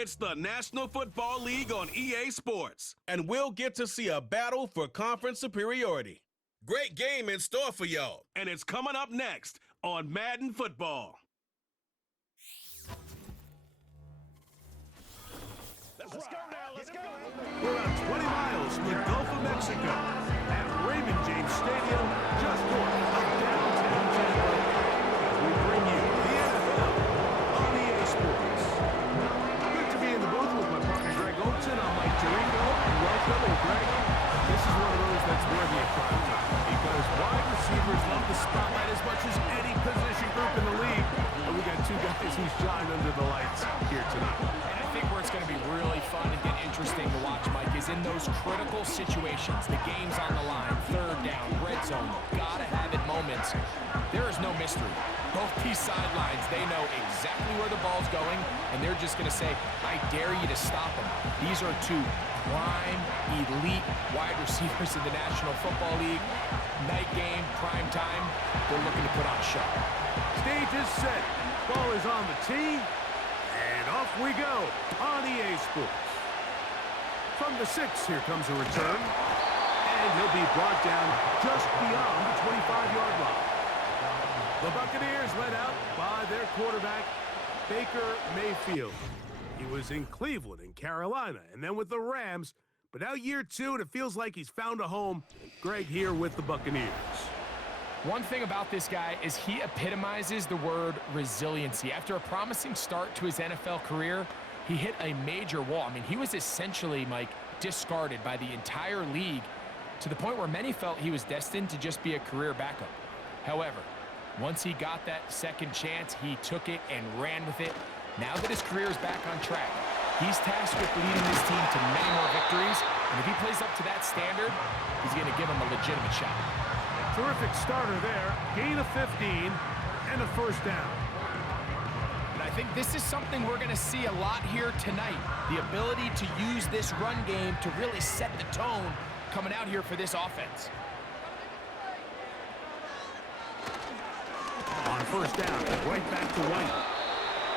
It's the National Football League on EA Sports, and we'll get to see a battle for conference superiority. Great game in store for y'all, and it's coming up next on Madden Football. Let's go now, let's go. We're about 20 miles from the Gulf of Mexico at Raymond James Stadium, just north of downtown Tampa, as we bring you the NFL on EA Sports. Good to be in the booth with my partner Greg Olson. I'm Mike Tirico, and welcome. And Greg, this is one of those that's worthy of prime time because wide receivers love the spotlight as much as any position group in the league. And we got two guys who shine under the lights here tonight. And I think where it's going to be really fun and get interesting to watch, Mike, is in those critical situations. The game's on the line, third down, red zone, gotta have it moments. There is no mystery. Both these sidelines, they know exactly where the ball's going, and they're just going to say, I dare you to stop him. These are two prime, elite wide receivers in the National Football League. Night game, prime time, they're looking to put on a show. Stage is set. Ball is on the tee. And off we go on EA Sports. From the 6, here comes a return. And he'll be brought down just beyond the 25-yard line. The Buccaneers led out by their quarterback, Baker Mayfield. He was in Cleveland and Carolina, and then with the Rams. But now year 2, and it feels like he's found a home. Greg here with the Buccaneers. One thing about this guy is he epitomizes the word resiliency. After a promising start to his NFL career, he hit a major wall. I mean, he was essentially, Mike, discarded by the entire league to the point where many felt he was destined to just be a career backup. However, once he got that second chance, he took it and ran with it. Now that his career is back on track, he's tasked with leading this team to many more victories, and if he plays up to that standard, he's going to give him a legitimate shot. Terrific starter there. Gain of 15 and a first down. And I think this is something we're going to see a lot here tonight. The ability to use this run game to really set the tone coming out here for this offense. On first down, right back to White.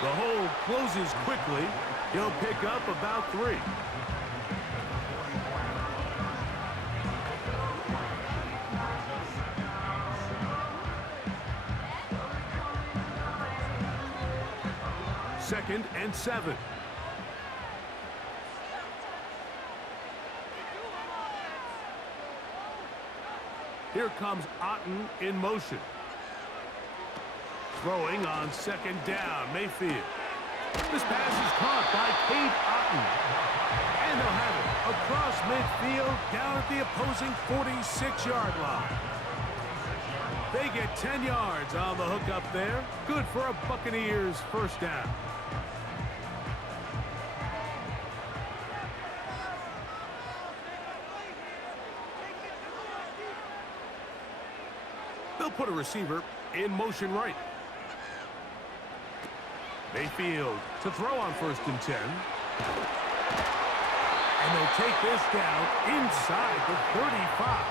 The hold closes quickly. He'll pick up about 3. Second and 7. Here comes Otten in motion. Throwing on second down, Mayfield. This pass is caught by Cade Otten. And they'll have it across midfield down at the opposing 46-yard line. They get 10 yards on the hook up there. Good for a Buccaneers first down. They'll put a receiver in motion right. Mayfield to throw on first and 10. And they'll take this down inside the 35.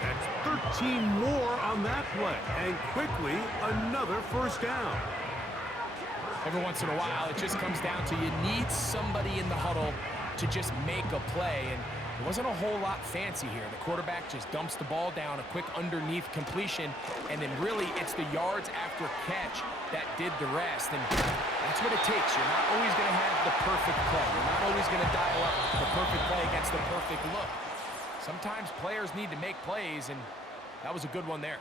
That's 13 more on that play. And quickly, another first down. Every once in a while, it just comes down to you need somebody in the huddle to just make a play. And it wasn't a whole lot fancy here. The quarterback just dumps the ball down, a quick underneath completion, and then really it's the yards after catch that did the rest. And that's what it takes. You're not always going to have the perfect play. You're not always going to dial up the perfect play against the perfect look. Sometimes players need to make plays, and that was a good one there.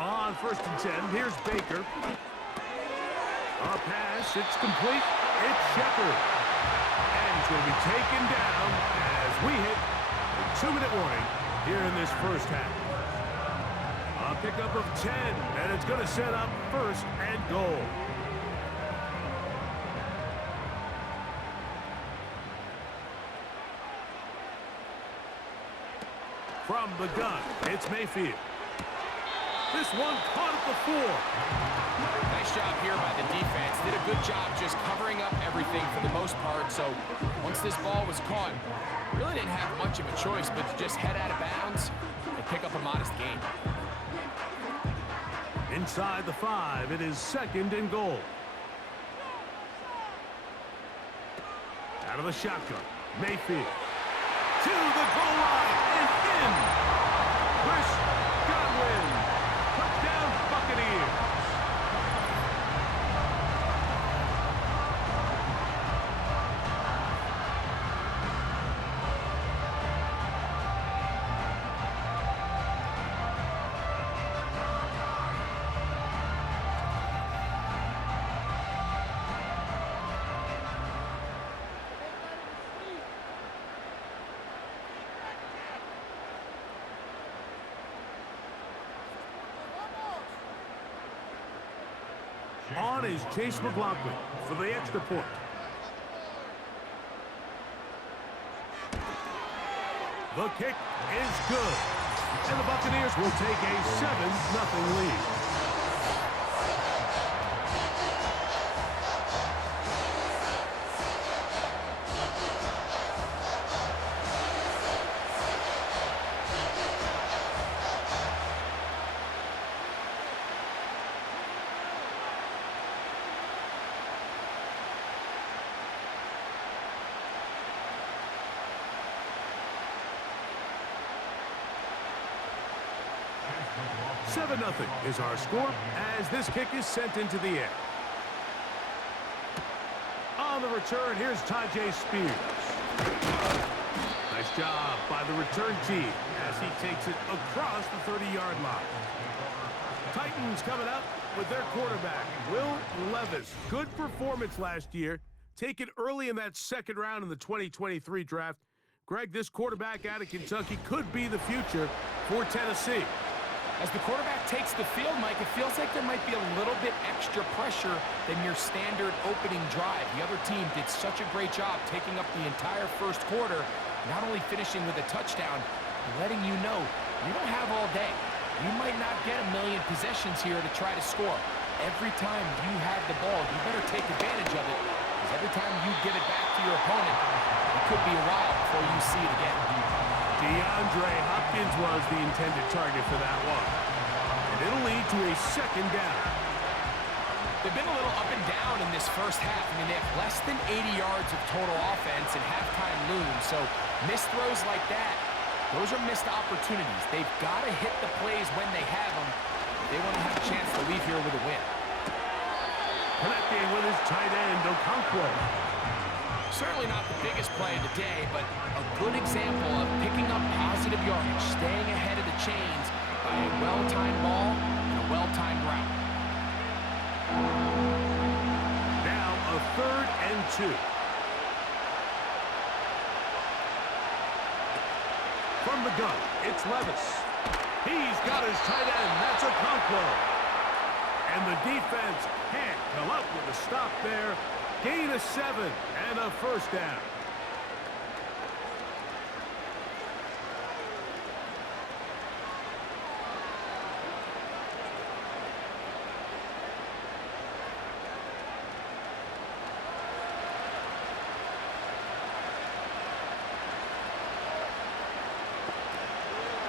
On first and 10, here's Baker. A pass, it's complete. It's Shepard. And it's going to be taken down as we hit the 2-minute warning here in this first half. A pickup of 10, and it's going to set up first and goal. From the gun, it's Mayfield. This one caught at the 4. Nice job here by the defense. Did a good job just covering up everything for the most part. So once this ball was caught, really didn't have much of a choice but to just head out of bounds and pick up a modest gain. Inside the 5, it is 2nd and goal. Out of the shotgun, Mayfield. To the goal line and in. Chris Godwin. Touchdown, Buccaneers. On is Chase McLaughlin for the extra point. The kick is good. And the Buccaneers will take a 7-0 lead. Nothing is our score as this kick is sent into the air. On the return, here's Tajay Spears. Nice job by the return team as he takes it across the 30-yard line. Titans coming up with their quarterback, Will Levis. Good performance last year. Taken early in that 2nd round in the 2023 draft. Greg, this quarterback out of Kentucky could be the future for Tennessee. As the quarterback takes the field, Mike, it feels like there might be a little bit extra pressure than your standard opening drive. The other team did such a great job taking up the entire first quarter, not only finishing with a touchdown, but letting you know you don't have all day. You might not get a million possessions here to try to score. Every time you have the ball, you better take advantage of it, because every time you give it back to your opponent, it could be a while before you see it again. DeAndre Hopkins was the intended target for that one. And it'll lead to a 2nd down. They've been a little up and down in this first half. I mean, they have less than 80 yards of total offense and halftime looms. So missed throws like that, those are missed opportunities. They've got to hit the plays when they have them. They want to have a chance to leave here with a win. Connecting with his tight end, Okonkwo. Certainly not the biggest play of the day, but a good example of picking up positive yardage, staying ahead of the chains by a well-timed ball and a well-timed route. Now a 3rd and 2. From the gun, it's Levis. He's got his tight end. That's Okonkwo. And the defense can't come up with a stop there. Gain of 7 and a 1st down.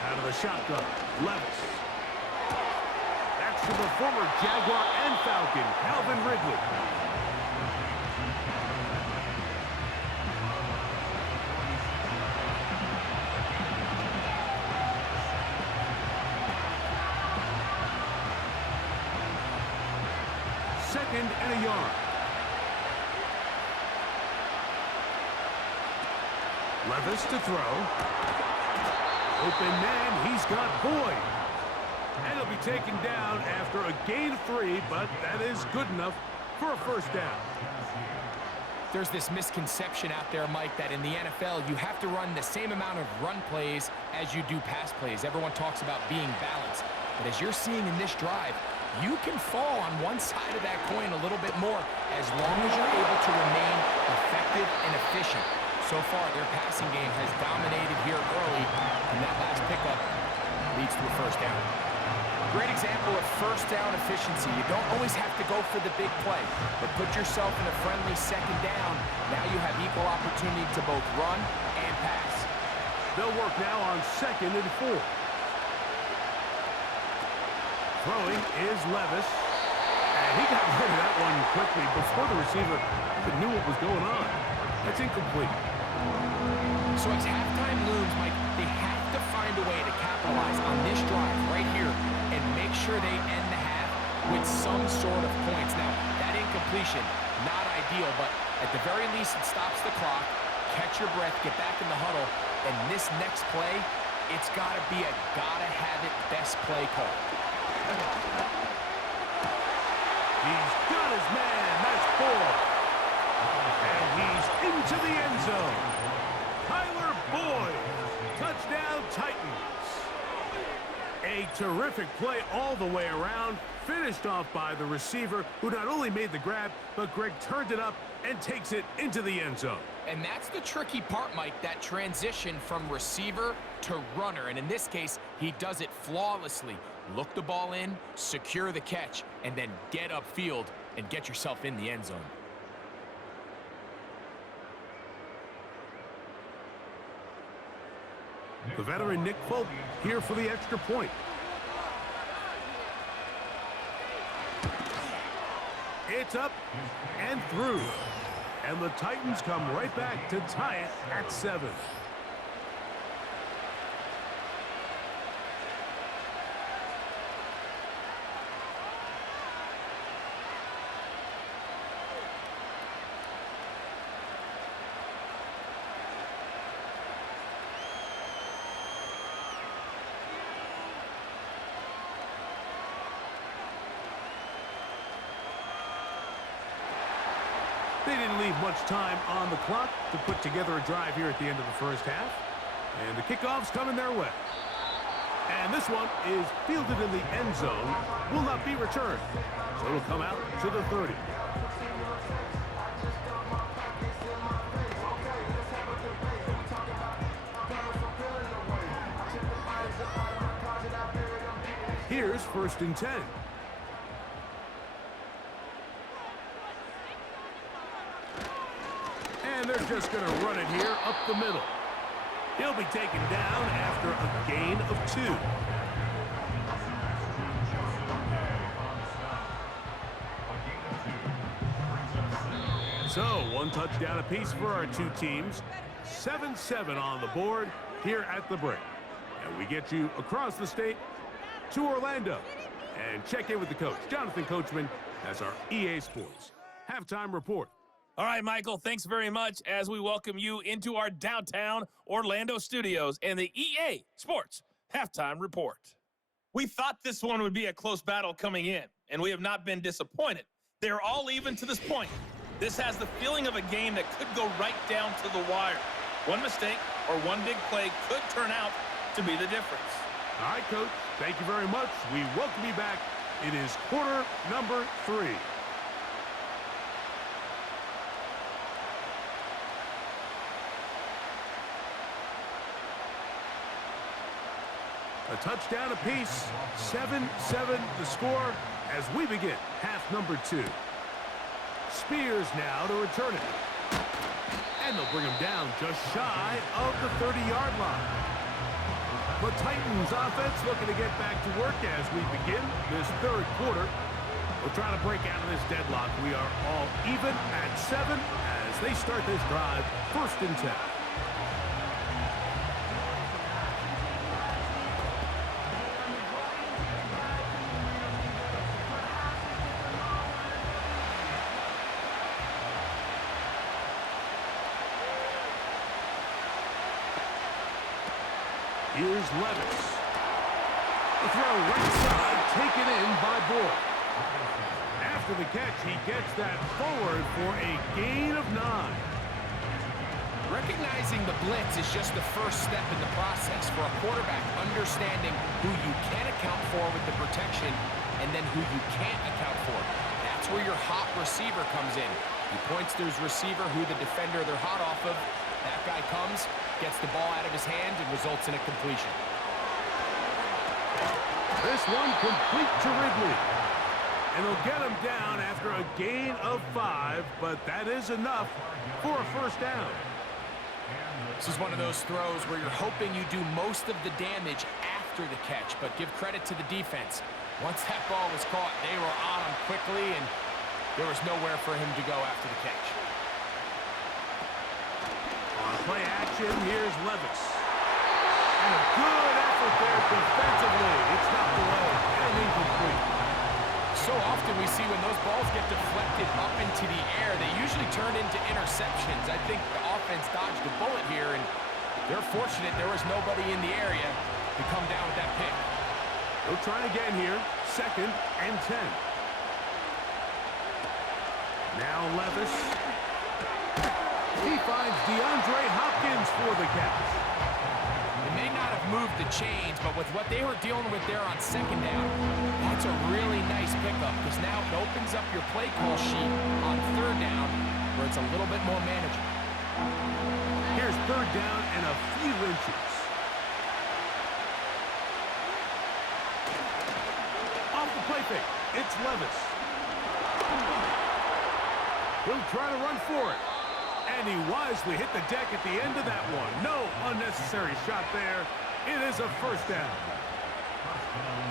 Out of the shotgun, Levis. That's to the former Jaguar and Falcon, Calvin Ridley. And a yard. Levis to throw. Open man, he's got Boyd. And he'll be taken down after a gain of 3, but that is good enough for a 1st down. There's this misconception out there, Mike, that in the NFL you have to run the same amount of run plays as you do pass plays. Everyone talks about being balanced. But as you're seeing in this drive, you can fall on one side of that coin a little bit more as long as you're able to remain effective and efficient. So so far, their passing game has dominated here early, and that last pickup leads to a first down. Great example of first down efficiency. You don't always have to go for the big play, but put yourself in a friendly second down. Now you have equal opportunity to both run and pass. They'll work now on 2nd and 4. Throwing is Levis. And he got rid of that one quickly before the receiver even knew what was going on. That's incomplete. So as halftime looms, Mike, they have to find a way to capitalize on this drive right here and make sure they end the half with some sort of points. Now, that incompletion, not ideal, but at the very least, it stops the clock. Catch your breath, get back in the huddle, and this next play, it's got to be a gotta-have-it best play call. He's got his man. That's 4. And he's into the end zone. Tyler Boyd. Touchdown, Titans. A terrific play all the way around. Finished off by the receiver, who not only made the grab, but Greg turned it up and takes it into the end zone. And that's the tricky part, Mike, that transition from receiver to runner. And in this case, he does it flawlessly. Look the ball in, secure the catch, and then get upfield and get yourself in the end zone. The veteran Nick Folk here for the extra point. It's up and through. And the Titans come right back to tie it at 7. They didn't leave much time on the clock to put together a drive here at the end of the first half. And the kickoff's coming their way. And this one is fielded in the end zone, will not be returned. So it'll come out to the 30. Here's 1st and 10. And they're just going to run it here up the middle. He'll be taken down after a gain of 2. So, 1 touchdown apiece for our 2 teams. 7-7 on the board here at the break. And we get you across the state to Orlando. And check in with the coach, Jonathan Coachman, as our EA Sports halftime report. All right, Michael, thanks very much as we welcome you into our downtown Orlando studios and the EA Sports Halftime Report. We thought this one would be a close battle coming in, and we have not been disappointed. They're all even to this point. This has the feeling of a game that could go right down to the wire. One mistake or one big play could turn out to be the difference. All right, Coach, thank you very much. We welcome you back. It is quarter number 3. A touchdown apiece, 7-7 the score as we begin half number 2. Spears now to return it. And they'll bring him down just shy of the 30-yard line. The Titans offense looking to get back to work as we begin this 3rd quarter. We'll try to break out of this deadlock. We are all even at 7 as they start this drive, 1st and 10. Here's Levis. The throw right side, taken in by Boyd. After the catch, he gets that forward for a gain of 9. Recognizing the blitz is just the first step in the process for a quarterback, understanding who you can account for with the protection and then who you can't account for. That's where your hot receiver comes in. He points to his receiver, who the defender they're hot off of. That guy comes, gets the ball out of his hand, and results in a completion. This one complete to Ridley. And they'll get him down after a gain of 5, but that is enough for a first down. This is one of those throws where you're hoping you do most of the damage after the catch, but give credit to the defense. Once that ball was caught, they were on him quickly, and there was nowhere for him to go after the catch. On play action, here's Levis. And a good effort there defensively. It's knocked away and incomplete. So often we see when those balls get deflected up into the air, they usually turn into interceptions. I think the offense dodged a bullet here, and they're fortunate there was nobody in the area to come down with that pick. They'll try again here. 2nd and 10. Now Levis. He finds DeAndre Hopkins for the catch. They may not have moved the chains, but with what they were dealing with there on 2nd down, that's a really nice pickup, because now it opens up your play call sheet on 3rd down, where it's a little bit more manageable. Here's 3rd down and a few inches. Off the play fake, it's Levis. He'll try to run for it. And he wisely hit the deck at the end of that one. No unnecessary shot there. It is a first down.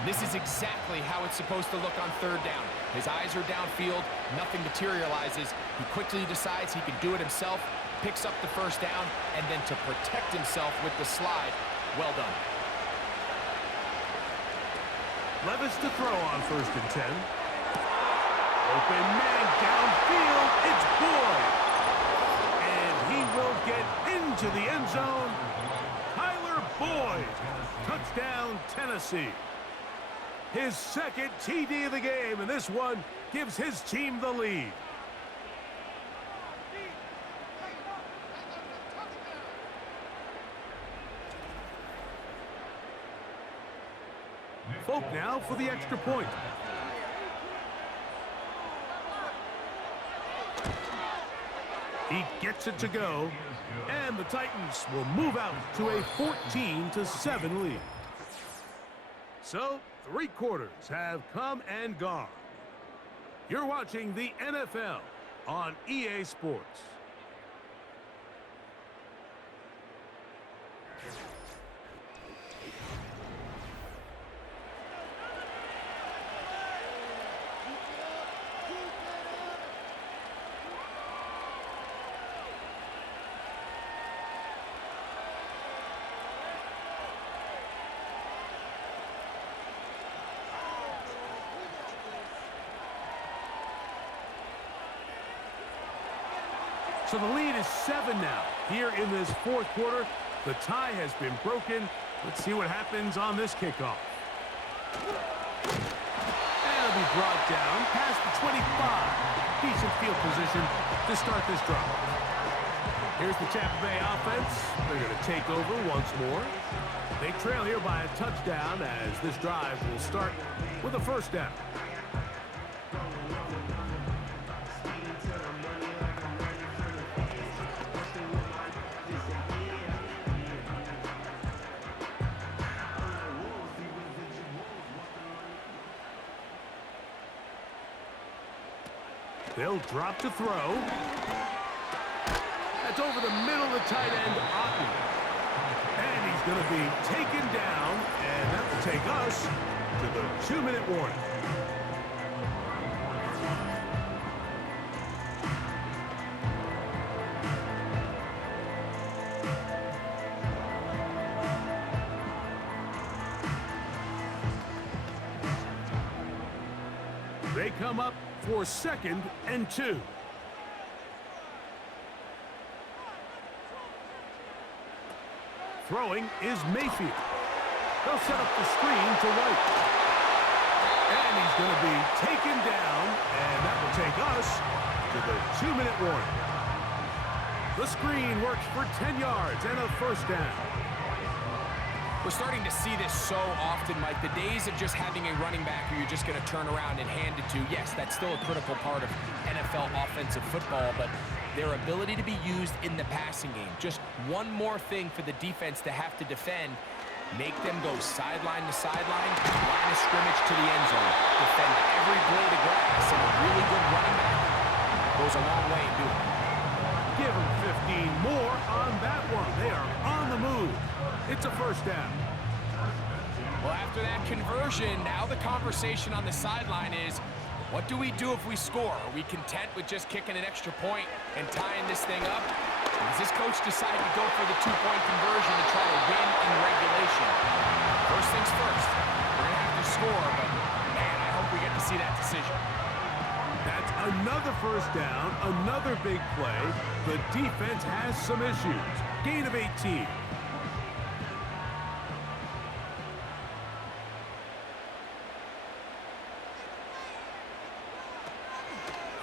This is exactly how it's supposed to look on 3rd down. His eyes are downfield, nothing materializes. He quickly decides he can do it himself, picks up the first down, and then to protect himself with the slide, well done. Levis to throw on 1st and 10. Open man downfield. It's Boyd. And he will get into the end zone. Tyler Boyd. Touchdown, Tennessee. His 2nd TD of the game, and this one gives his team the lead. Folk now for the extra point. He gets it to go, and the Titans will move out to a 14-7 lead. So, 3 quarters have come and gone. You're watching the NFL on EA Sports. So the lead is 7 now. Here in this 4th quarter, the tie has been broken. Let's see what happens on this kickoff. And it'll be brought down past the 25. Decent field position to start this drive. Here's the Tampa Bay offense. They're going to take over once more. They trail here by a touchdown as this drive will start with a first down. They'll drop to throw. That's over the middle of the tight end, Otten. And he's going to be taken down, and that will take us to the 2-minute warning. They come up for 2nd and 2. Throwing is Mayfield. They'll set up the screen to White. And he's going to be taken down, and that will take us to the 2-minute warning. The screen works for 10 yards and a first down. We're starting to see this so often, Mike. The days of just having a running back who you're just going to turn around and hand it to, yes, that's still a critical part of NFL offensive football, but their ability to be used in the passing game. Just one more thing for the defense to have to defend. Make them go sideline to sideline, line of scrimmage to the end zone. Defend every blade of grass, and a really good running back goes a long way in doing it. Give them 15 more on that one. They are on the move. It's a first down. Well, after that conversion, now the conversation on the sideline is, what do we do if we score? Are we content with just kicking an extra point and tying this thing up? Or does this coach decide to go for the two-point conversion to try to win in regulation? First things first, we're going to have to score, but man, I hope we get to see that decision. That's another first down, another big play. The defense has some issues. Gain of 18.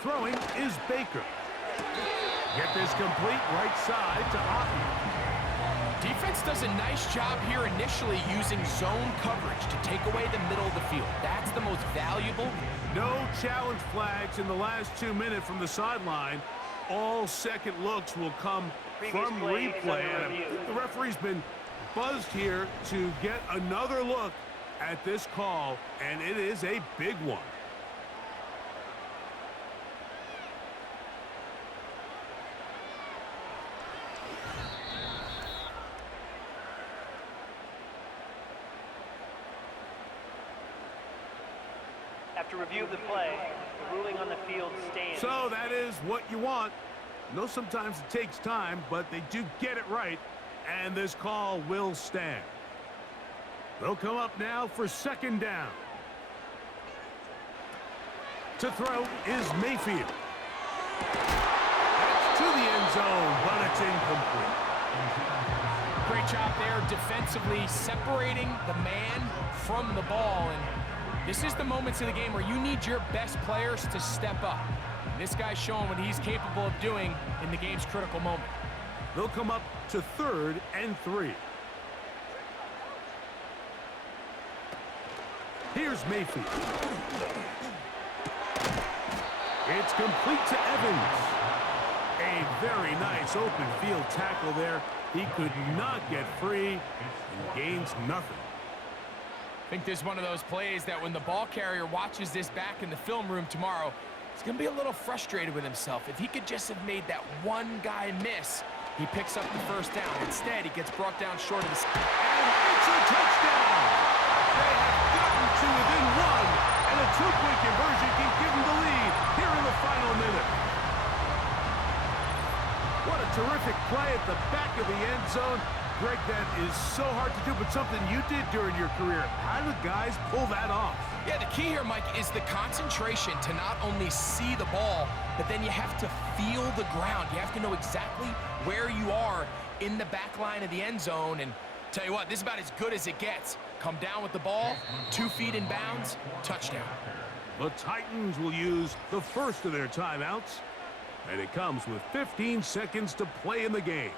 Throwing is Baker. Get this complete right side to Otten. Defense does a nice job here initially using zone coverage to take away the middle of the field. That's the most valuable. No challenge flags in the last 2 minutes from the sideline. All second looks will come from replay. The referee's been buzzed here to get another look at this call, and it is a big one. After review of the play, the ruling on the field stands. So that is what you want. No, sometimes it takes time, but they do get it right, and this call will stand. They'll come up now for second down. To throw is Mayfield. That's to the end zone, but it's incomplete. Great job there defensively, separating the man from the ball. And this is the moments of the game where you need your best players to step up. And this guy's showing what he's capable of doing in the game's critical moment. They'll come up to 3rd and 3. Here's Mayfield. It's complete to Evans. A very nice open field tackle there. He could not get free and gains nothing. I think this is one of those plays that when the ball carrier watches this back in the film room tomorrow, he's going to be a little frustrated with himself. If he could just have made that one guy miss, he picks up the first down. Instead, he gets brought down short of the... And it's a touchdown! They have gotten to within one, and a two-point conversion can give them the lead here in the final minute. What a terrific play at the back of the end zone. Greg, that is so hard to do, but something you did during your career. How do guys pull that off? Yeah, the key here, Mike, is the concentration to not only see the ball, but then you have to feel the ground. You have to know exactly where you are in the back line of the end zone. And tell you what, this is about as good as it gets. Come down with the ball, 2 feet in bounds, touchdown. The Titans will use the first of their timeouts, and it comes with 15 seconds to play in the game.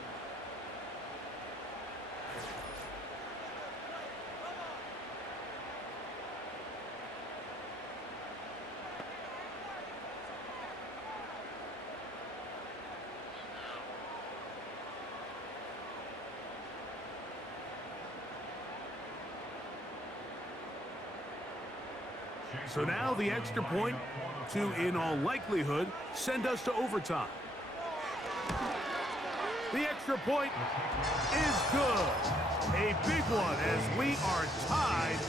So now the extra point to, in all likelihood, send us to overtime. The extra point is good. A big one as we are tied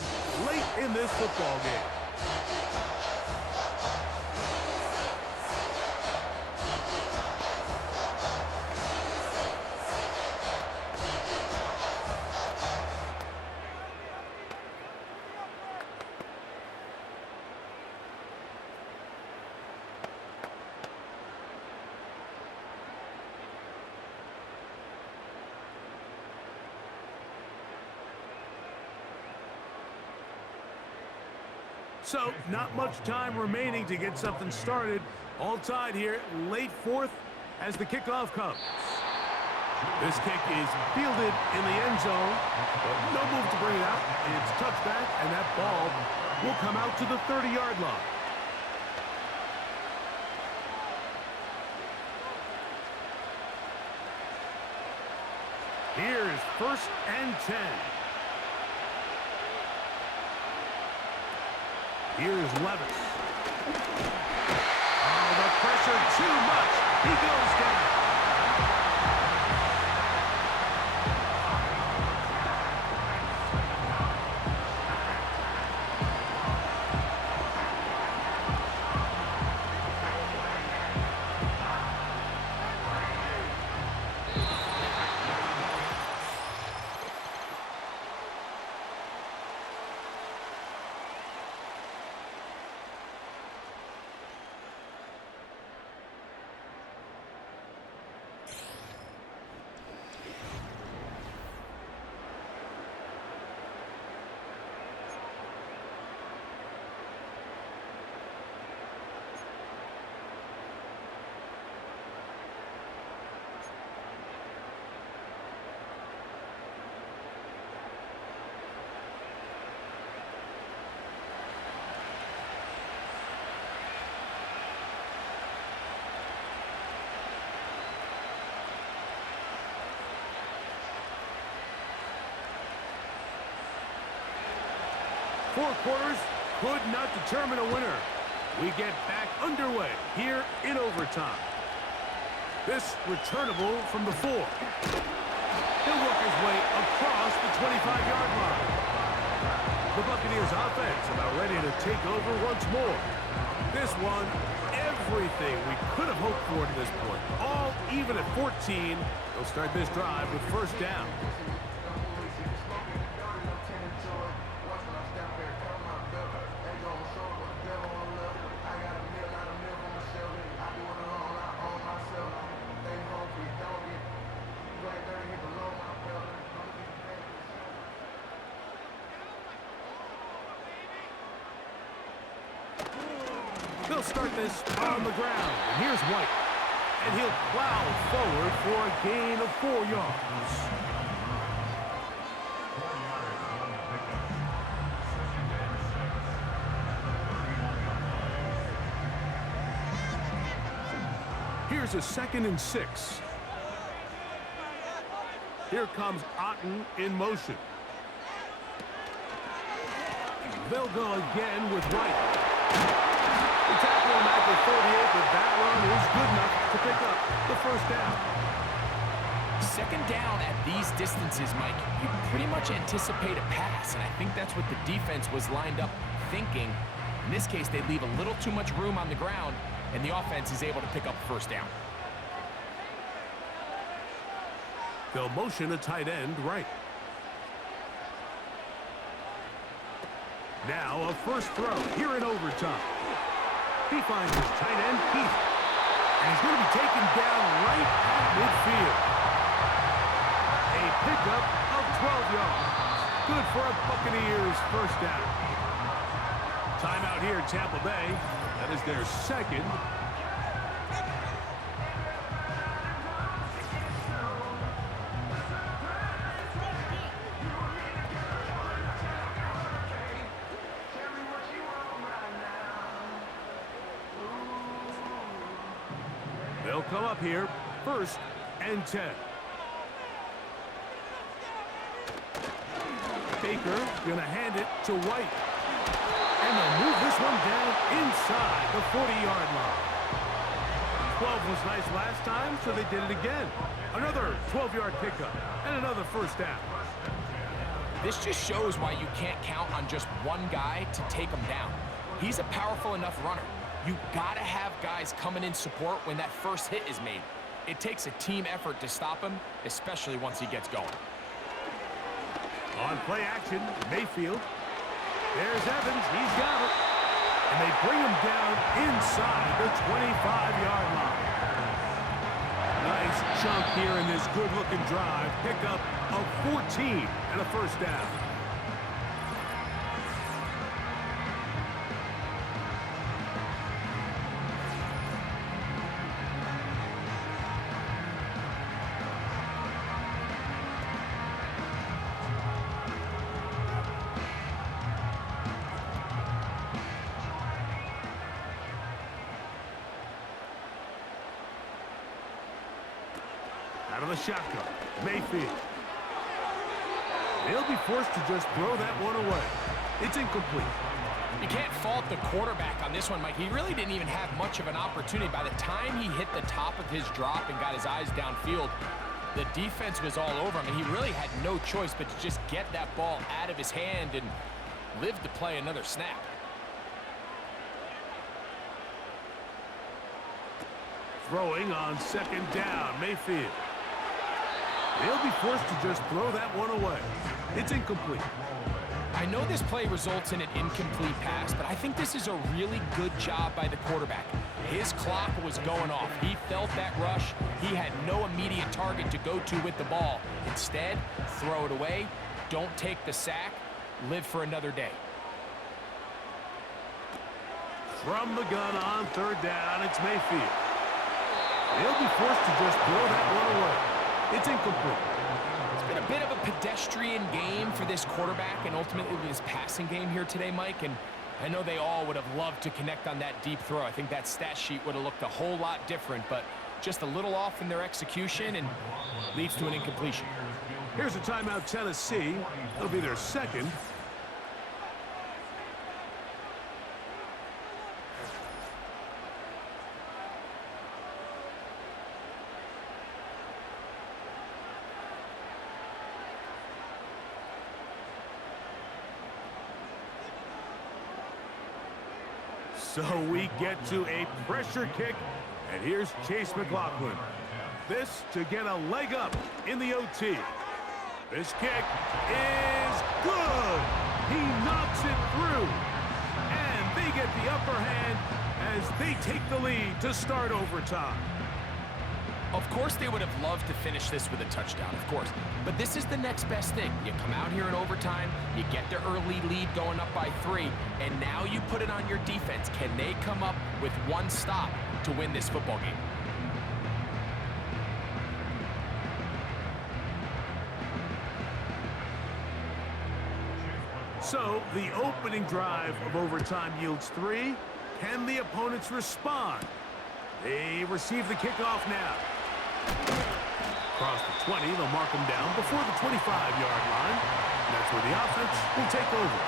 late in this football game. So, not much time remaining to get something started. All tied here, late 4th as the kickoff comes. This kick is fielded in the end zone, but no move to bring it out. It's touchback, and that ball will come out to the 30-yard line. Here's 1st and 10. Here's Levis. Oh, the pressure too much. He goes down. Four quarters could not determine a winner. We get back underway here in overtime. This returnable from the 4. He'll work his way across the 25-yard line. The Buccaneers offense about ready to take over once more. This one, everything we could have hoped for to this point. All even at 14. They'll start this drive with 1st down. They'll start this on the ground. And here's White. And he'll plow forward for a gain of 4 yards. Here's a 2nd and 6. Here comes Otten in motion. They'll go again with White. The tackle him at the 48, but that run is good enough to pick up the 1st down. 2nd down at these distances, Mike, you pretty much anticipate a pass, and I think that's what the defense was lined up thinking. In this case, they leave a little too much room on the ground, and the offense is able to pick up 1st down. They'll motion a tight end right. Now a 1st throw here in overtime. He finds his tight end, Keith. And he's going to be taken down right at midfield. A pickup of 12 yards. Good for a Buccaneers 1st down. Timeout here, Tampa Bay. That is their 2nd. They'll come up here, 1st and 10. Baker going to hand it to White. And they'll move this one down inside the 40-yard line. 12 was nice last time, so they did it again. Another 12-yard pickup and another 1st down. This just shows why you can't count on just one guy to take him down. He's a powerful enough runner. You gotta have guys coming in support when that 1st hit is made. It takes a team effort to stop him, especially once he gets going. On play action, Mayfield. There's Evans, he's got it. And they bring him down inside the 25-yard line. Nice chunk here in this good-looking drive. Pickup of 14 and a 1st down. Out of the shotgun, Mayfield. He'll be forced to just throw that one away. It's incomplete. You can't fault the quarterback on this one, Mike. He really didn't even have much of an opportunity. By the time he hit the top of his drop and got his eyes downfield, the defense was all over him, and he really had no choice but to just get that ball out of his hand and live to play another snap. Throwing on second down, Mayfield. He'll be forced to just throw that one away. It's incomplete. I know this play results in an incomplete pass, but I think this is a really good job by the quarterback. His clock was going off. He felt that rush. He had no immediate target to go to with the ball. Instead, throw it away. Don't take the sack. Live for another day. From the gun on third down, it's Mayfield. He'll be forced to just throw that one away. It's incomplete. It's been a bit of a pedestrian game for this quarterback and ultimately this passing game here today, Mike. And I know they all would have loved to connect on that deep throw. I think that stat sheet would have looked a whole lot different, but just a little off in their execution and leads to an incompletion. Here's a timeout, Tennessee. It'll be their second. So we get to a pressure kick, and here's Chase McLaughlin. This to get a leg up in the OT. This kick is good. He knocks it through, and they get the upper hand as they take the lead to start overtime. Of course they would have loved to finish this with a touchdown, of course. But this is the next best thing. You come out here in overtime, you get the early lead going up by 3, and now you put it on your defense. Can they come up with one stop to win this football game? So the opening drive of overtime yields 3. Can the opponents respond? They receive the kickoff now. Across the 20, they'll mark them down before the 25-yard line. That's where the offense will take over.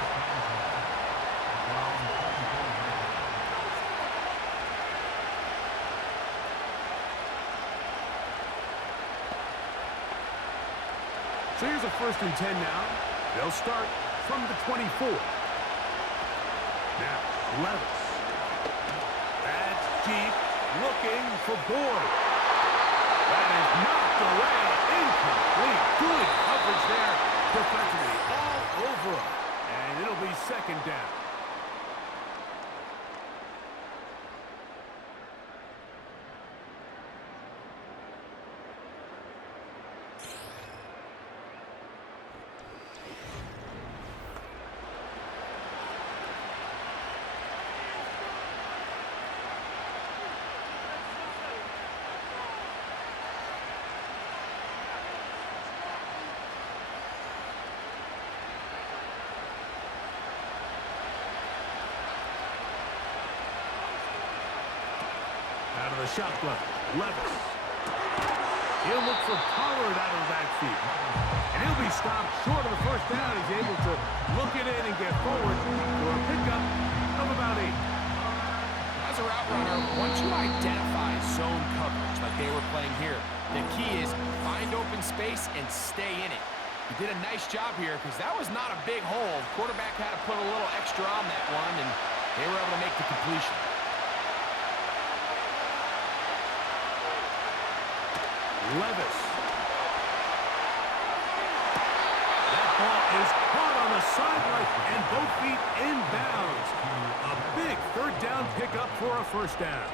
So here's a 1st and 10 now. They'll start from the 24. Now, Levis. That's deep, looking for Boyd. That is knocked away, incomplete. Good coverage there defensively, all over him. And it'll be 2nd down. Out of the shotgun, Levis. He'll look for Pollard out of the backfield. And he'll be stopped short of the 1st down. He's able to look it in and get forward for a pickup of about 8. As a route runner, once you identify zone coverage like they were playing here, the key is find open space and stay in it. He did a nice job here because that was not a big hole. The quarterback had to put a little extra on that one, and they were able to make the completion. Levis. That ball is caught on the sideline and both feet inbounds. A big 3rd down pickup for a 1st down.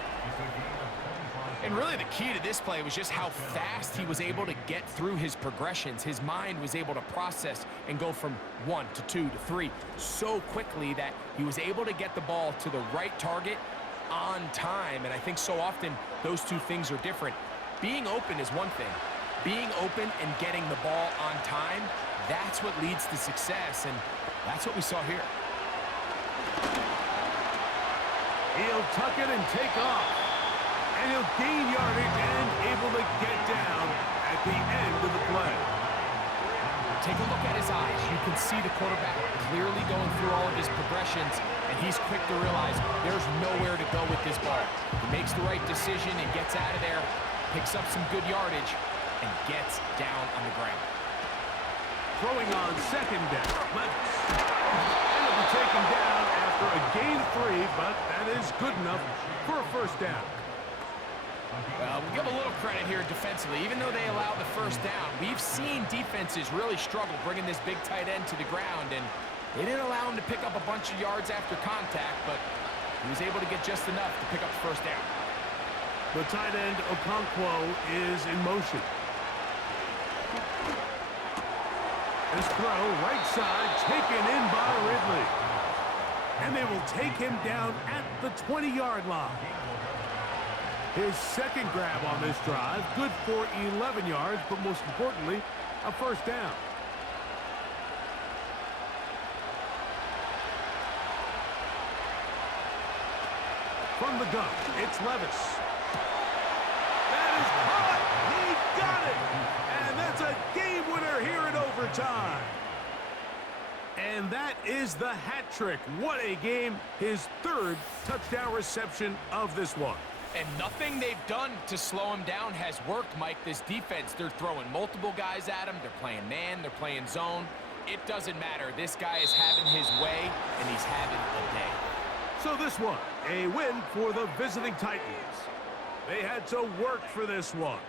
And really the key to this play was just how fast he was able to get through his progressions. His mind was able to process and go from 1 to 2 to 3 so quickly that he was able to get the ball to the right target on time. And I think so often those two things are different. Being open is one thing. Being open and getting the ball on time, that's what leads to success, and that's what we saw here. He'll tuck it and take off. And he'll gain yardage and able to get down at the end of the play. Take a look at his eyes. You can see the quarterback clearly going through all of his progressions, and he's quick to realize there's nowhere to go with this ball. He makes the right decision and gets out of there, picks up some good yardage, and gets down on the ground. Throwing on second down. Levis. And it'll be taken down after a gain of 3, but that is good enough for a first down. Well, we'll give a little credit here defensively. Even though they allowed the first down, we've seen defenses really struggle bringing this big tight end to the ground, and they didn't allow him to pick up a bunch of yards after contact, but he was able to get just enough to pick up the first down. The tight end, Okonkwo, is in motion. This throw, right side, taken in by Ridley. And they will take him down at the 20-yard line. His second grab on this drive, good for 11 yards, but most importantly, a first down. From the gun, it's Levis. That is caught. He got it. And that's a game winner here in overtime. And that is the hat trick. What a game. His third touchdown reception of this one. And nothing they've done to slow him down has worked, Mike. This defense, they're throwing multiple guys at him. They're playing man. They're playing zone. It doesn't matter. This guy is having his way, and he's having a day. So this one, a win for the visiting Titans. They had to work for this one.